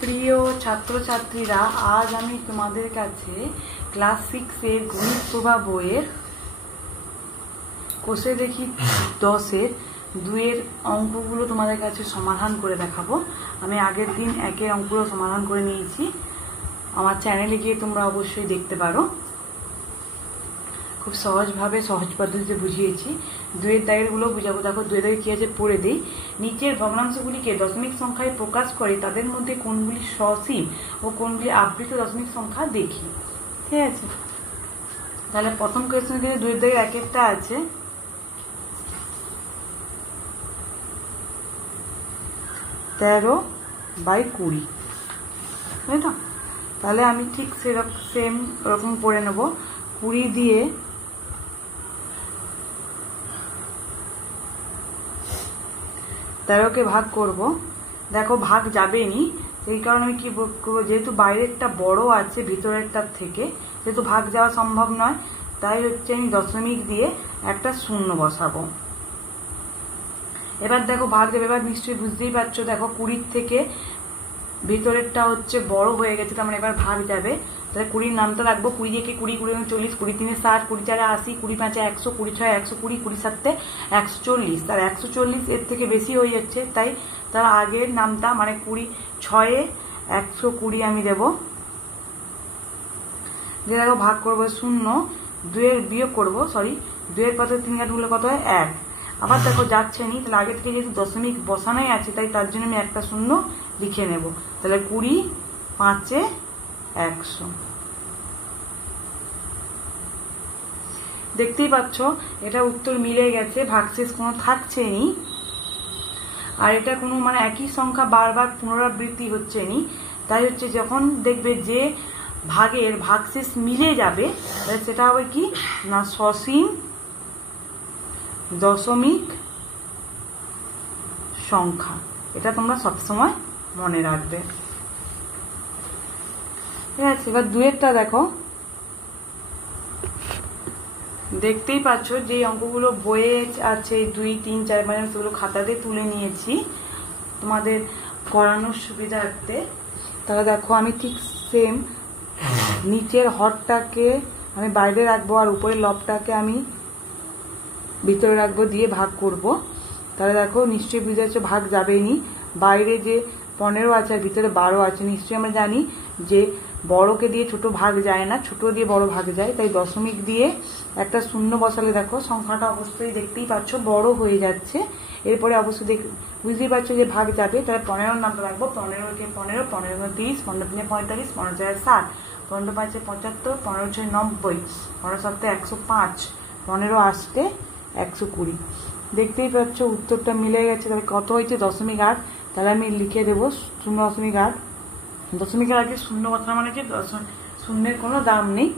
প্রিয় ছাত্রছাত্রীরা, আজ আমি তোমাদের কাছে ক্লাস 6 গণিত প্রভা বইয়ের কোষে দেখি 10-এর 2-এর অঙ্কগুলো তোমাদের কাছে সমাধান করে দেখাবো। আমি আগের দিন 1-এর অঙ্কগুলো সমাধান করে নিয়েছি, আমার চ্যানেলে গিয়ে তোমরা অবশ্যই দেখতে পারো। খুব সহজভাবে সহজ পদ্ধতিতে বুঝিয়েছি। 2-এর দাগেরগুলো বুঝাবো। দেখো 2-এর দাগে কি আছে পড়ে দিই। নিচের ভগ্নাংশগুলিকে দশমিক সংখ্যায় প্রকাশ করে তাদের মধ্যে কোনগুলি সসীম ও কোনগুলি আবৃত দশমিক সংখ্যা দেখি। ঠিক আছে, তাহলে প্রথম কোয়েশ্চেন কিন্তু 2-এর দাগে 1-এরটা আছে। তেরো বাই 20, তাই তো? তাহলে আমি ঠিক সেম ওরকম করে নেব। 20 দিয়ে 13কে ভাগ করব। দেখো ভাগ যাবে নি, সেই কারণে আমি কি করবো, যেহেতু বাইরেরটা বড় আছে ভিতরেরটার থেকে, যেহেতু ভাগ যাওয়া সম্ভব নয়, তাই হচ্ছে আমি দশমিক দিয়ে একটা শূন্য বসাবো। এবার দেখো ভাগ যাবে, এবার নিশ্চয়ই বুঝতেই পারছো। দেখো 20 থেকে ভিতরেরটা হচ্ছে বড় হয়ে গেছে, তার মানে এবার ভাগ যাবে। তাহলে 20-র নামটা রাখবো। 20 একে 20, 20 40, 20 3 60, 20 4 80, 20 5 100, 20 6 120, 20 7 140। তার 140 এর থেকে বেশি হয়ে যাচ্ছে, তাই তার আগের নামটা মানে 20 6 120 আমি দেব। দিয়ে দেখো ভাগ করবো 0, 2-এর বিয়োগ করবো, সরি 2-এর পাশে 3 কাটলে কত হয় 1। আবার দেখো যাচ্ছে নি, তাহলে আগে থেকে যেহেতু দশমিক বসানোই আছে, তাই তার জন্য আমি একটা শূন্য লিখে নেব। তাহলে 20 5 100। দেখতেই পাচ্ছ এটা উত্তর মিলে গেছে, ভাগশেষ কোনো থাকছে নি, আর এটা কোনো মানে একই সংখ্যা বারবার পুনরাবৃত্তি হচ্ছে নি। তাই হচ্ছে যখন দেখবে যে ভাগের ভাগশেষ মিলে যাবে, তাহলে সেটা হবে কি না সসীম দশমিক সংখ্যা। এটা তোমরা সবসময় মনে রাখবে। ঠিক আছে, এবার 2-এরটা দেখো। দেখতেই পাচ্ছ যে অঙ্কগুলো বইয়ে আছে 2 3 4 5 সেগুলো খাতাতে তুলে নিয়েছি তোমাদের করানোর সুবিধার্থে। তাহলে দেখো আমি ঠিক সেম নিচের হরটাকে আমি বাইরে রাখবো আর উপরের লবটাকে আমি ভিতরে রাখবো, দিয়ে ভাগ করব। তাহলে দেখো নিশ্চয়ই বুঝতে পারছো ভাগ যাবেই নি। বাইরে যে 15 আছে আর ভিতরে 12 আছে, নিশ্চয়ই আমরা জানি যে বড়কে দিয়ে ছোট ভাগ যায় না, ছোট দিয়ে বড় ভাগ যায়। তাই দশমিক দিয়ে একটা শূন্য বসালে দেখো সংখ্যাটা অবশ্যই দেখতেই পাচ্ছ বড় হয়ে যাচ্ছে। এরপরে অবশ্যই বুঝতেই পারছো যে ভাগ যাবে। তাহলে 15-র নামটা রাখবো। 15-কে 15, 15 30, 15 3 45, 15 4 60, 15 5 75, 15 6 90, 15 7 105, 15 8 120। দেখতেই পাচ্ছ উত্তরটা মিলে গেছে। তাহলে কত হয়েছে 0.8। তাহলে আমি লিখে দেবো 0.8। দশমিকের আগে শূন্য কথা মানে যে শূন্যের কোনো দাম নেই,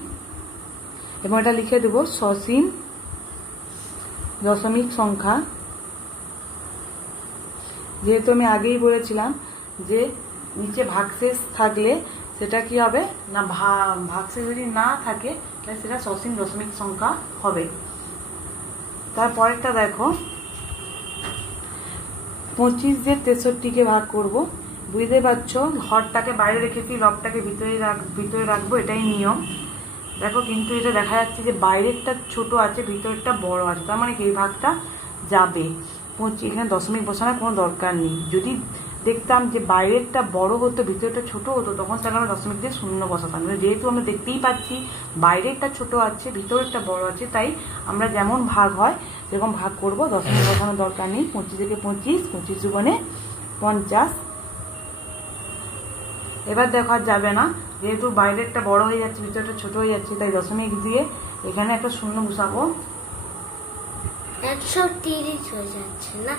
এবং এটা লিখে দেবো সসীম দশমিক সংখ্যা। যেহেতু আমি আগেই বলেছিলাম যে নিচে ভাগশেষ থাকলে সেটা কি হবে না, ভাগশেষ যদি না থাকে তাহলে সেটা সসীম দশমিক সংখ্যা হবে। তারপরেরটা দেখো 25 দিয়ে 63কে ভাগ করব। বুঝতে পারছো হরটাকে বাইরে রেখেছি, লবটাকে ভিতরে রাখবো, এটাই নিয়ম। দেখো কিন্তু এটা দেখা যাচ্ছে যে বাইরেরটা ছোট আছে ভিতরেরটা বড় আছে, তার মানে কি এই ভাগটা যাবে। এখানে দশমিক বসানোর কোনো দরকার নেই। যদি দেখতাম যে বাইরেরটা বড় হতো ভিতরেরটা ছোট হতো, তখন তাহলে আমরা দশমিক দিয়ে শূন্য বসাতাম। যেহেতু আমরা দেখতেই পাচ্ছি বাইরেরটা ছোট আছে ভিতরেরটা বড় আছে, তাই আমরা যেমন ভাগ হয় সেরকম ভাগ করব, দশমিক বসানোর দরকার নেই। 25 থেকে 25, 25 দুগুণে 50। এবার দেখো আর যাবে না, যেহেতু বাইরেরটা বড় হয়ে যাচ্ছে ভিতরটা ছোট হয়ে যাচ্ছে, তাই দশমিক দিয়ে এখানে একটা শূন্য বসাবো। 130 হয়ে যাচ্ছে না?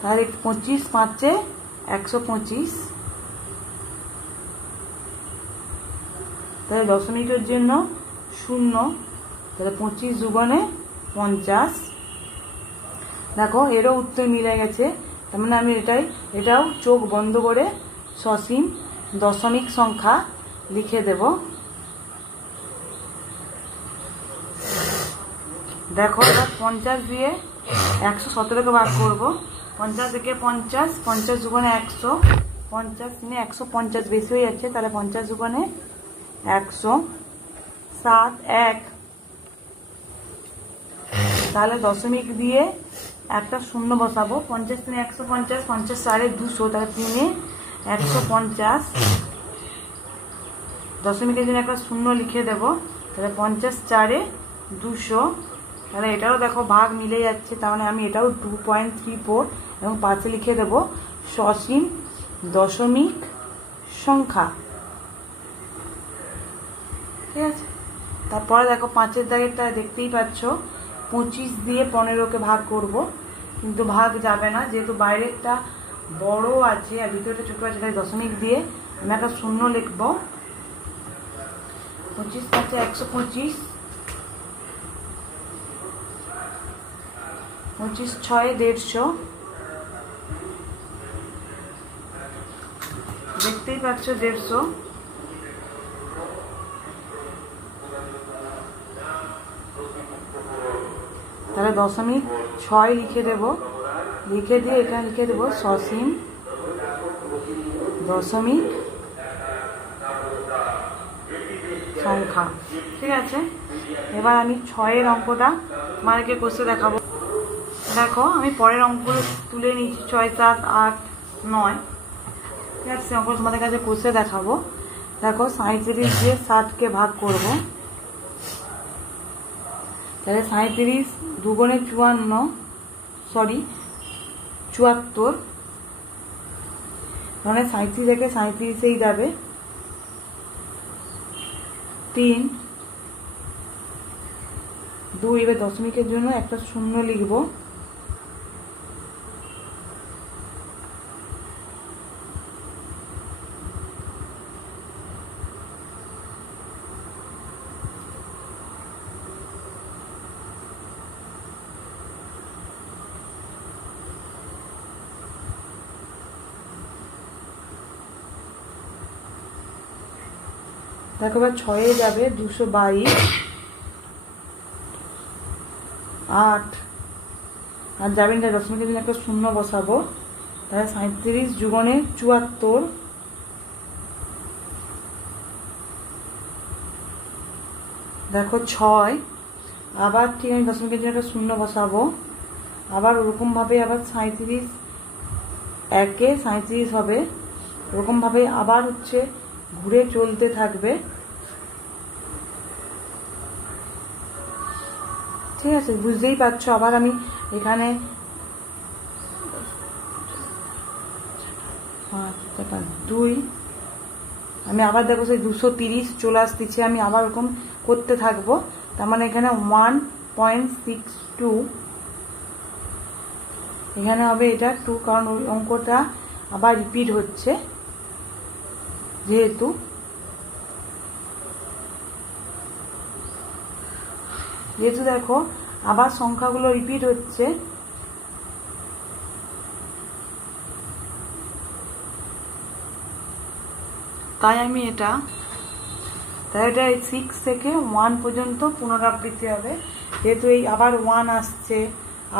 তাহলে 25 5 125। তাহলে দশমিকের জন্য শূন্য, তাহলে 25 দুগুণে 50। দেখো এরও উত্তর মিলে গেছে। তার মানে আমি এটাও চোখ বন্ধ করে সসীম দশমিক সংখ্যা লিখে দেব। দেখো এবার 50 দিয়ে 117কে ভাগ করবো 50 থেকে 50, 50 দুগুণে 100, 50 তিনে 150 বেশি হয়ে যাচ্ছে, তাহলে 50 দুগুণে 100, 7 1, তাহলে দশমিক দিয়ে একটা শূন্য বসাবো। 50 তিনে 150, 50 4 200, তাহলে তিনে 150, দশমিকের জন্য একটা শূন্য লিখে দেব, তাহলে 50 4 200, তাহলে এটাও দেখো ভাগ মিলে যাচ্ছে, তাহলে আমি এটাও 2.34 এবং পাশে লিখে দেব সসীম দশমিক সংখ্যা। ঠিক আছে, তারপরে দেখো 5এর দাগেরটা দেখতেই পাচ্ছ, 25 দিয়ে 15কে ভাগ করব, কিন্তু ভাগ যাবে না, যেহেতু বাইরেরটা বড় আছে আর ভিতরটা ছোট আছে, তাই দশমিক দিয়ে আমি একটা শূন্য লিখব। 25 আছে 125, 25 6 150, দেখতেই পাচ্ছ 150, তাহলে দশমিক 6 লিখে দেব, লিখে দিয়ে এখানে লিখে দেব সসীম দশমিক সংখ্যা। ঠিক আছে, এবার আমি 6-এর অঙ্কটা তোমাদেরকে কষে দেখাবো। দেখো আমি পরের অঙ্কগুলো তুলে নিচ্ছি, 6 7 8 9। ঠিক আছে, অঙ্ক তোমাদের কাছে কষে দেখাবো। দেখো 37 দিয়ে 60কে ভাগ করব, তাহলে 37 দুগুণে 54, সরি 74, মানে 37 থেকে 37এই যাবে, 3 2, এবার দশমিকের জন্য একটা শূন্য লিখব, দেখো এবার 6-এ যাবে 222, 8 আর যাবেন না, দশমিকের জন্য একটা শূন্য বসাবো, তাহলে 37 দুগুণে 74, দেখো 6, আবার ঠিক আমি দশমিকের জন্য একটা শূন্য বসাবো, আবার ওরকম ভাবে আবার 37 1-এ 37 হবে, ওরকম ভাবে আবার হচ্ছে ঘুরে চলতে থাকবে। ঠিক আছে, বুঝতেই পারছো। আবার আমি এখানে 2, আমি আবার দেখো সেই 230 চলে আসতেছে, আমি আবার ওরকম করতে থাকবো, তার মানে এখানে 1.62, এখানে হবে এটা 2, কারণ ওই অঙ্কটা আবার রিপিট হচ্ছে, যেহেতু দেখো আবার সংখ্যাগুলো রিপিট হচ্ছে, তাই আমি এটা 6 থেকে 1 পর্যন্ত পুনরাবৃত্তি হবে, যেহেতু এই আবার 1 আসছে,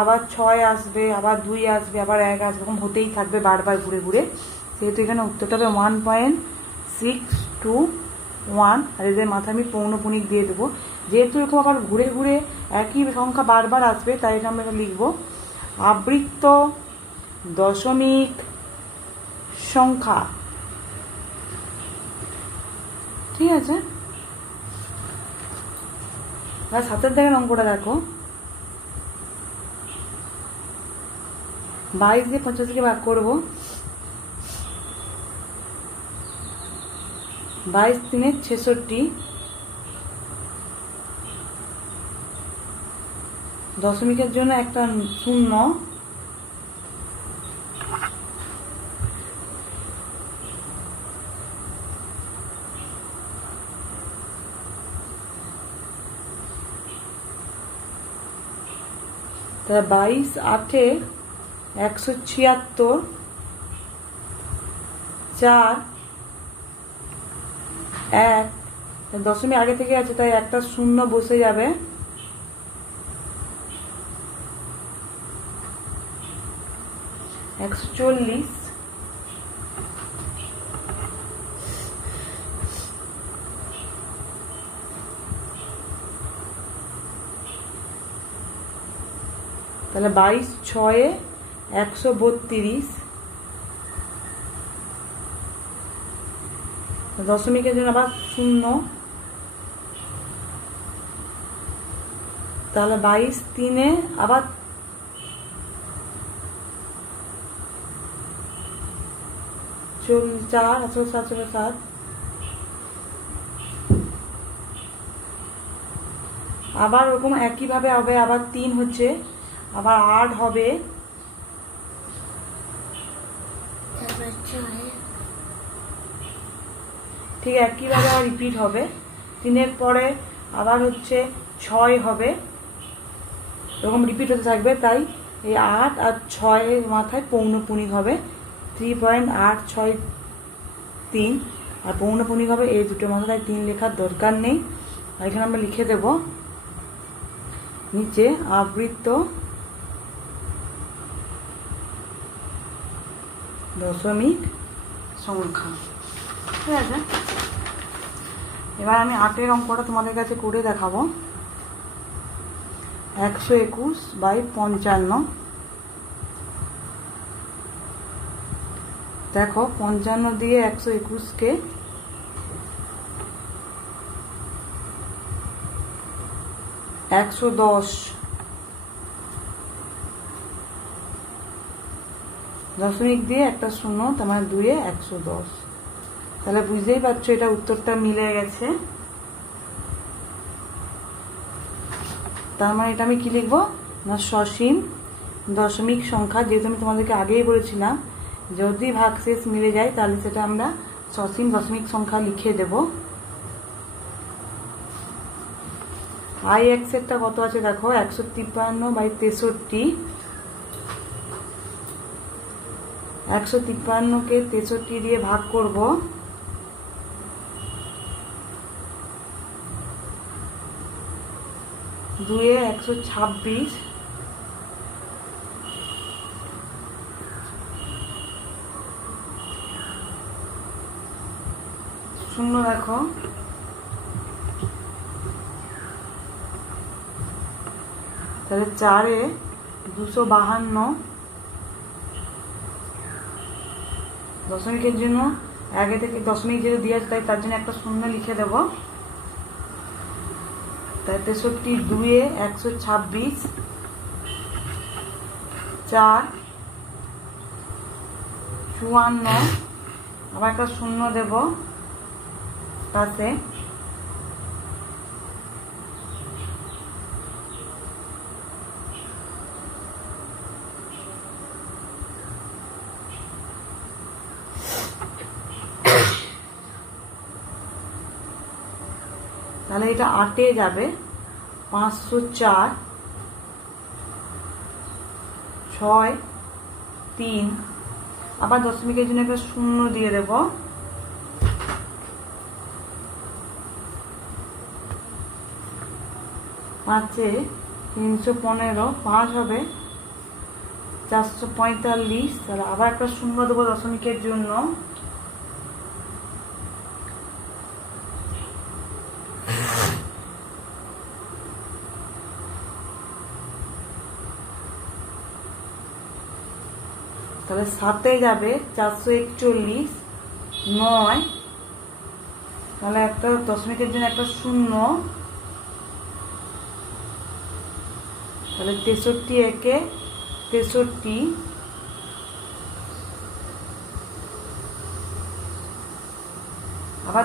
আবার 6 আসবে, আবার 2 আসবে, আবার 1 আসবে, এরকম হতেই থাকবে বারবার ঘুরে ঘুরে, সেহেতু এখানে উত্তরটা হবে 1.621, আর এদের মাথায় আমি পৌনঃপুনিক দিয়ে দেবো, যেহেতু এরকম আবার ঘুরে ঘুরে একই সংখ্যা বারবার আসবে, তাই এটা আমরা লিখব আবৃত্ত দশমিক সংখ্যা। ঠিক আছে, আর 7-এর দাগের অঙ্কটা দেখো, 22 দিয়ে 85কে ভাগ করবো, 22 3 66, দশমিকের জন্য একটা শূন্য, তাহলে 22 8-এ 176, 4 1, দশমিক আগে থেকে আছে তাই একটা শূন্য বসে যাবে, 140, তাহলে 22 6 132, দশমিকের জন্য আবার 0, তাহলে 22 3 আবার 4 7 আবার ওরকম একইভাবে হবে, আবার 3 হচ্ছে, আবার 8 হবে, ঠিক একইভাবে আবার রিপিট হবে। 3-এর পরে আবার হচ্ছে 6 হবে, এরকম রিপিট হতে থাকবে। তাই এই 8 আর 6 মাথায় পৌনঃপুনিক হবে, 3.863, আর পৌনঃপুনিক হবে এই দুটো মাথায়। 3 লেখার দরকার নেই, আর এখানে আমরা লিখে দেব নিচে আবৃত্ত দশমিক সংখ্যা। ঠিক আছে, এবার আমি 8-এর অঙ্কটা তোমাদের কাছে করে দেখাবো। 121/55, দেখো 55 দিয়ে 121-কে 110, দশমিক দিয়ে একটা 0, তার মানে 2-এ 110। তাহলে বুঝতেই পারছো এটা উত্তরটা মিলে গেছে। তার মানে এটা আমি কি লিখবো না, সসীম দশমিক সংখ্যা। যেহেতু আমি তোমাদেরকে আগেই বলেছিলাম যদি ভাগশেষ মিলে যায় তাহলে সেটা আমরা সসীম দশমিক সংখ্যা লিখে দেব। IX এরটা কত আছে দেখো, 153/63, 153-কে 63 দিয়ে ভাগ করব, 2-এ 126, শূন্য দেখো, তাহলে 4-এ 252, দশমিকের জন্য আগে থেকে দশমিক যেহেতু দিয়ে আছে তাই তার জন্য একটা 0 লিখে দেব। তাই 63 2-এ 126, 4 54, আবার একটা 0 দেব পাশে। তাহলে এটা 8-এ যাবে, 504, 6 3, আবার দশমিকের জন্য একটা 0 দিয়ে দেব। পাঁচে 315, 5 হবে 445, তাহলে আবার একটা 0 দেবো দশমিকের জন্য। তাহলে 7-এ যাবে 441, 9, তাহলে একটা দশমিকের জন্য একটা 0, তাহলে 63 একে 63, আবার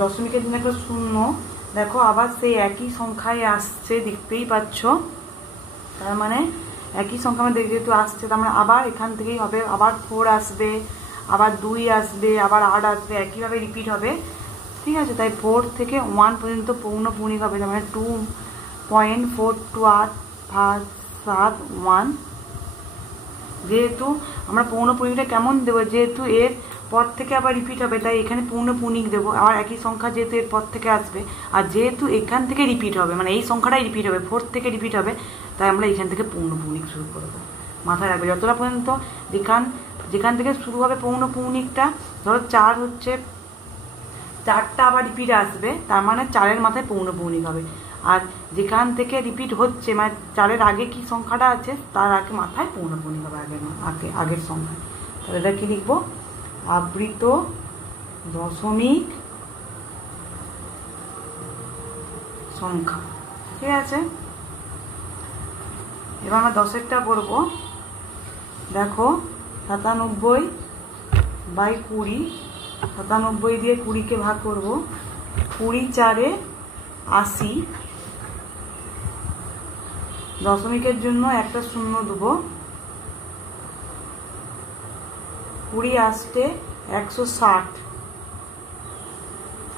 দশমিকের জন্য একটা 0, দেখো আবার সেই একই সংখ্যায় আসছে, দেখতেই পাচ্ছ। তার মানে একই সংখ্যা আমাদের যেহেতু আসছে, তার মানে আবার এখান থেকেই হবে, আবার 4 আসবে, আবার 2 আসবে, আবার 8 আসবে, একইভাবে রিপিট হবে। ঠিক আছে, তাই 4 থেকে 1 পর্যন্ত পৌনঃপুনিক হবে, তার মানে 2.428/7 যেহেতু আমরা পৌনঃপুনিকটা কেমন দেবো, যেহেতু এর পর থেকে আবার রিপিট হবে তাই এখানে পৌনঃপুনিক দেবো। আবার একই সংখ্যা যেহেতু এর পর থেকে আসবে, আর যেহেতু এখান থেকে রিপিট হবে, মানে এই সংখ্যাটাই রিপিট হবে, 4 থেকে রিপিট হবে, তাই আমরা এখান থেকে পৌনঃপুনিক শুরু করবো। মাথায় রাখবে। যতটা পর্যন্ত যেখান থেকে শুরু হবে পৌনঃপুনিকটা, ধরো 4 হচ্ছে, 4টা আবার রিপিট আসবে, তার মানে 4-এর মাথায় পৌনঃপুনিক হবে। আর যেখান থেকে রিপিট হচ্ছে মানে 4-এর আগে কি সংখ্যাটা আছে তার আগে মাথায় পৌনঃপুনিক হবে, আগের সংখ্যা। তাহলে এটা কি লিখবো? আবৃত দশমিক সংখ্যা। ঠিক আছে, এবার আমরা 10-এরটা করবো। দেখো 97/20, 97 দিয়ে 20-কে ভাগ করব। 20 × 80, দশমিকের জন্য একটা শূন্য দেবো। 20 8 160,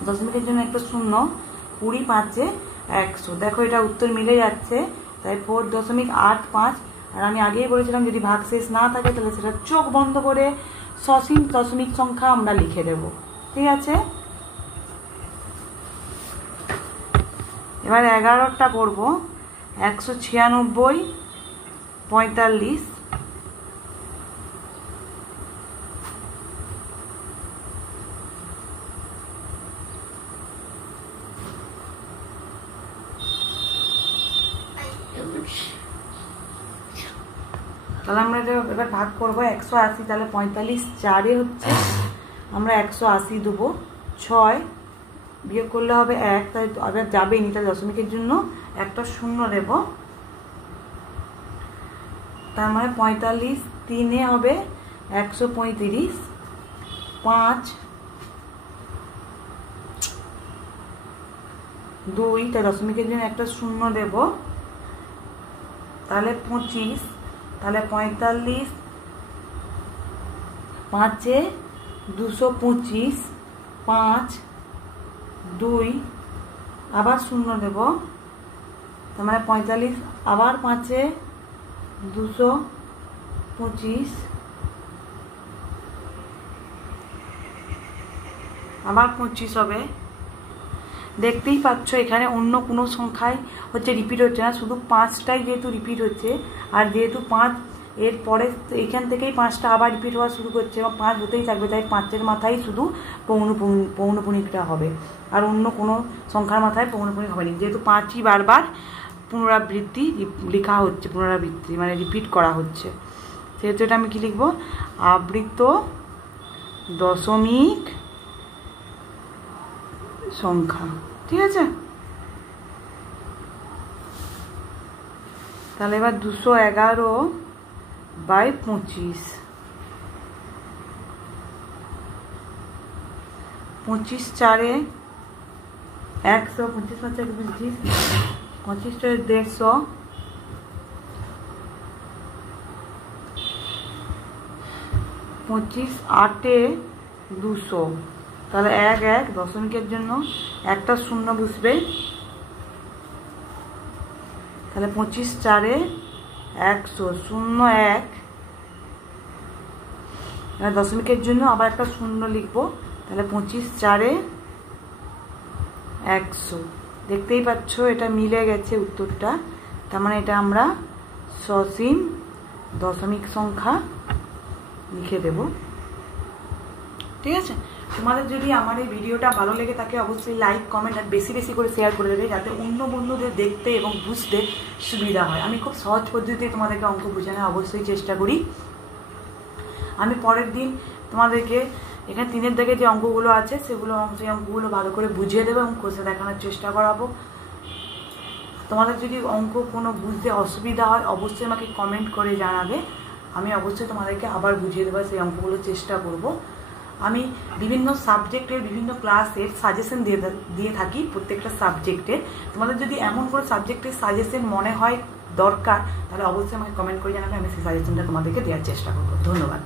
দশমিকের জন্য একটা শূন্য, 20 5 100। দেখো এটা উত্তর মিলে যাচ্ছে, তাই 4.85। আর আমি আগেই বলেছিলাম যদি ভাগশেষ না থাকে তাহলে সেটা চোখ বন্ধ করে সসীম দশমিক সংখ্যা আমরা লিখে দেব। ঠিক আছে, এবার 11টা করব। 196/45, তাহলে আমরা এবার ভাগ করবো 180। তাহলে 45 4-এ হচ্ছে, আমরা 180 দেবো। 6 বিয়োগ করলে হবে 1, তাই আবার যাবেই নি, তাই দশমিকের জন্য একটা শূন্য দেব। তার মানে 45 3-এ হবে 135, 5 2, তাই দশমিকের জন্য একটা শূন্য দেব। তাহলে 25, তাহলে 45 5-এ 225, 5 2 আবার শূন্য দেব। তার মানে 45 আবার 5-এ 225, আবার 25 হবে। দেখতেই পাচ্ছ এখানে অন্য কোনো সংখ্যায় হচ্ছে রিপিট হচ্ছে না, শুধু 5টাই যেহেতু রিপিট হচ্ছে। আর যেহেতু 5 এর পরে এখান থেকেই 5টা আবার রিপিট হওয়া শুরু করছে এবং 5 হতেই থাকবে, তাই 5-এর মাথায় শুধু পৌনঃপুনিকটা হবে, আর অন্য কোনো সংখ্যার মাথায় পৌনঃপুনিক হবে না। যেহেতু 5ই বারবার পুনরাবৃত্তি লেখা হচ্ছে, পুনরাবৃত্তি মানে রিপিট করা হচ্ছে, সেহেতু এটা আমি কি লিখবো? আবৃত দশমিক সংখ্যা। ঠিক আছে, তাহলে এবার 211/25, 25 4-এ 100, 25 5 25, 25 4-এ 150, 25 8-এ 200। তাহলে 1 1, দশমিকের জন্য একটা শূন্য বসবে। তাহলে 25 4-এ 100, 0 1, দশমিকের জন্য আবার একটা শূন্য লিখবো। তাহলে 25 4-এ 100। দেখতেই পাচ্ছ এটা মিলে গেছে উত্তরটা, তার মানে এটা আমরা সসীম দশমিক সংখ্যা লিখে দেব। ঠিক আছে, তোমাদের যদি আমার এই ভিডিওটা ভালো লেগে থাকে অবশ্যই লাইক কমেন্ট আর বেশি বেশি করে শেয়ার করে দেবে, যাতে অন্য বন্ধুদের দেখতে এবং বুঝতে সুবিধা হয়। আমি খুব সহজ পদ্ধতিতে তোমাদেরকে অঙ্ক বোঝানোর অবশ্যই চেষ্টা করি। আমি পরের দিন তোমাদেরকে এখানে 3-এর দিকে যে অঙ্কগুলো আছে সেই অঙ্কগুলো ভালো করে বুঝিয়ে দেবো এবং কষে দেখানোর চেষ্টা করাবো। তোমাদের যদি অঙ্ক কোনো বুঝতে অসুবিধা হয় অবশ্যই আমাকে কমেন্ট করে জানাবে, আমি অবশ্যই তোমাদেরকে আবার বুঝিয়ে দেবো, সেই অঙ্কগুলো চেষ্টা করব। আমি বিভিন্ন সাবজেক্টের বিভিন্ন ক্লাসের সাজেশন দিয়ে থাকি প্রত্যেকটা সাবজেক্টের। তোমাদের যদি এমন কোনো সাবজেক্টের সাজেশন মনে হয় দরকার তাহলে অবশ্যই আমাকে কমেন্ট করে জানাবে, আমি সেই সাজেশনটা তোমাদেরকে দেওয়ার চেষ্টা করবো। ধন্যবাদ।